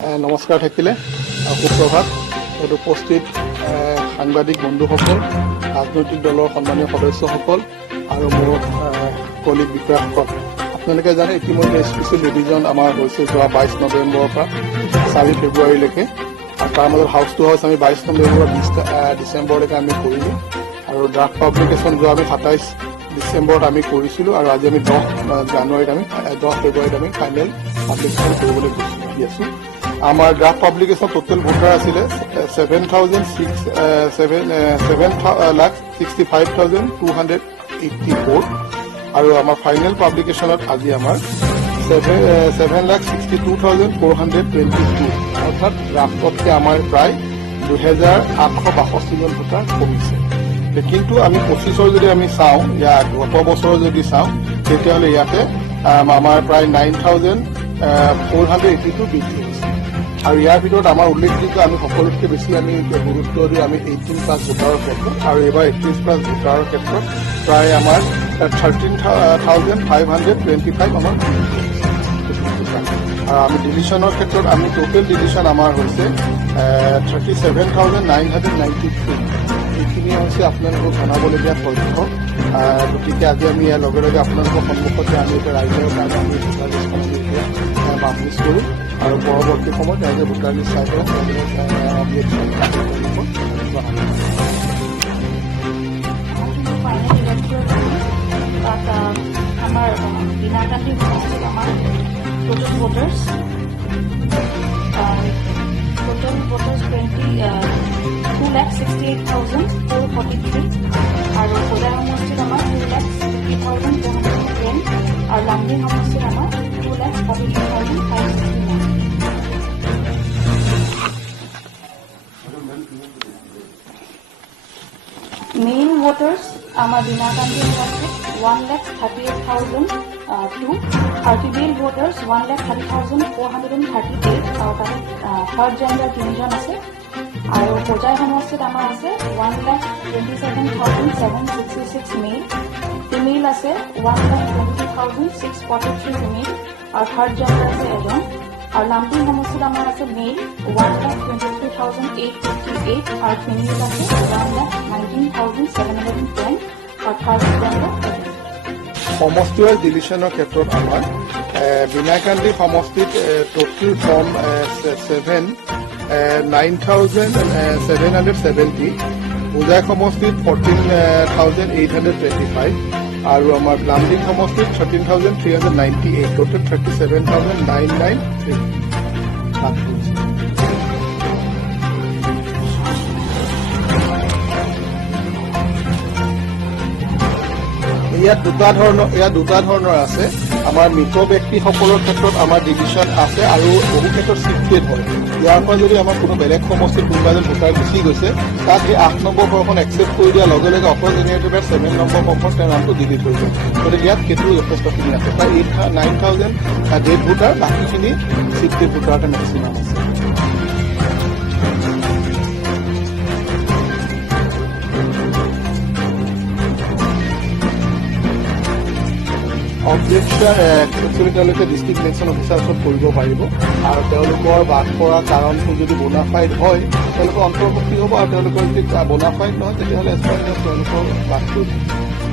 নমস্কাৰ থাকিলে সুপ্ৰভাত এইটো উপস্থিত সাংবাদিক বন্ধুসকল ৰাজনৈতিক দলৰ সন্মানীয় সদস্যসকল আৰু মোৰ কলিগ বিষয়াসকল আপোনালোকে জানে ইতিমধ্যে স্পেচিয়েল ৰিভিজন আমাৰ হৈছে যোৱা 22 নৱেম্বৰৰ পৰা 4 ফেব্ৰুৱাৰীলৈকে আৰু তাৰ মাজত হাউচ টু হাউচ আমি 22 নৱেম্বৰৰ 20 ডিচেম্বৰলৈকে আমি কৰিলোঁ আৰু ড্ৰাফ্ট পাব্লিকেশ্যন যোৱা আমি 27 ডিচেম্বৰত আমি কৰিছিলোঁ আৰু আজি আমি 10 জানুৱাৰীত আমি 10 ফেব্ৰুৱাৰীত আমি ফাইনেল পাব্লিকেশ্যন কৰিবলৈ গুচি আছোঁ আমাৰ ড্ৰাফ্ট পাব্লিকেশ্যন টোটেল ভোটাৰ আছিলে 7,65,284 আৰু আমাৰ ফাইনেল পাব্লিকেশ্যনত আজি আমাৰ 7,62,422 অৰ্থাৎ ড্ৰাফ্টতকৈ আমাৰ প্ৰায় 2,862 জন ভোটাৰ কমিছে কিন্তু আমি 25ৰ যদি আমি চাওঁ ইয়াত গত বছৰৰ যদি চাওঁ তেতিয়াহ'লে ইয়াতে আমাৰ প্ৰায় 9,482 বৃদ্ধি হৈছে আৰু ইয়াৰ ভিতৰত আমাৰ উল্লেখযোগ্য আমি সকলোতকৈ বেছি আমি গুৰুত্ব দিওঁ আমি 18+ ভোটাৰৰ ক্ষেত্ৰত আৰু এইবাৰ 21+ ভোটাৰৰ ক্ষেত্ৰত প্ৰায় আমাৰ 13,525 আমাৰ আৰু আমি ডিলিশ্যনৰ ক্ষেত্ৰত আমি টোটেল ডিলিশ্যন আমাৰ হৈছে 37,993 এইখিনি হৈছে আপোনালোকক জনাবলগীয়া তথ্য গতিকে আজি আমি ইয়াৰ লগে লগে আপোনালোকৰ সন্মুখতে আমি এতিয়া ৰাইজৰ কাৰণে আমি ভোটাৰ লিষ্টখন আমি এতিয়া পাব্লিছ কৰিম আৰু পৰৱৰ্তী সময়ত ৰাইজে ভোটাৰ লিষ্ট চাই পেলাই আমাৰ বিনাকান্দি সমষ্টিত আমাৰ total voters 2,68,443 আৰু কোলা সমষ্টিত আমাৰ 2,60,410 আৰু লামডিং সমষ্টিত আমাৰ 2,43,569 মেইন ভোটাৰ্ছ আমাৰ বিনাকান্দি সমষ্টিত 1,38,002 আৰু ফিমেল ভোটাৰ্ছ 1,30,438 আৰু তাতে থাৰ্ড জেণ্ডাৰ 3জন আছে আৰু পৰ্যায় সমষ্টিত আমাৰ আছে 1,27,766 মেইল ফিমেল আছে 1,22,643 ফিমেল আৰু থাৰ্ড জেণ্ডাৰ আছে এজন আৰু লামডিং সমষ্টিত আমাৰ আছে মেইল 1,23,858 আৰু ফিমেল আছে 1,19,710 আৰু থাৰ্ড জেণ্ডাৰ সমষ্টিৰ ডিলিশ্যনৰ ক্ষেত্ৰত আমাৰ বিনাকান্দি সমষ্টিত টোটেল ফৰ্ম 9,770 পূজাই সমষ্টিত 14,825 আৰু আমাৰ লামডিং সমষ্টিত 13,398 টোটেল 37,993 ইয়াত দুটা ধৰণৰ আছে আমাৰ মৃত ব্যক্তিসকলৰ ক্ষেত্ৰত আমাৰ ডিভিশ্যন আছে আৰু বহু ক্ষেত্ৰত চিফ্টেড হয় ইয়াৰ পৰা যদি আমাৰ কোনো বেলেগ সমষ্টিত কোনোবা এজন ভোটাৰ গুচি গৈছে তাত সেই 8 নম্বৰ ফৰ্মখন একচেপ্ট কৰি দিয়াৰ লগে লগে অটল জেনেৰেটেড 7 নম্বৰ ফৰ্মখন তেওঁৰ নামটো ডিলিট হৈ যায় গতিকে ইয়াত সেইটো যথেষ্টখিনি আছে প্ৰায় 9,000 ডেড ভোটাৰ বাকীখিনি চিফ্টেড ভোটাৰতে মেক্সিমাম আছে অবজেকশ্যন একচুৱেলি তেওঁলোকে ডিষ্ট্ৰিক্ট ইলেকশ্যন অফিচাৰৰ ওচৰত কৰিব পাৰিব আৰু তেওঁলোকৰ বাদ কৰা কাৰণটো যদি বোনাফাইড হয় তেওঁলোকৰ অন্তৰ্ভুক্তি হ'ব আৰু তেওঁলোকৰ যদি বোনাফাইড নহয় তেতিয়াহ'লে তেওঁলোকৰ বাদ কৰিব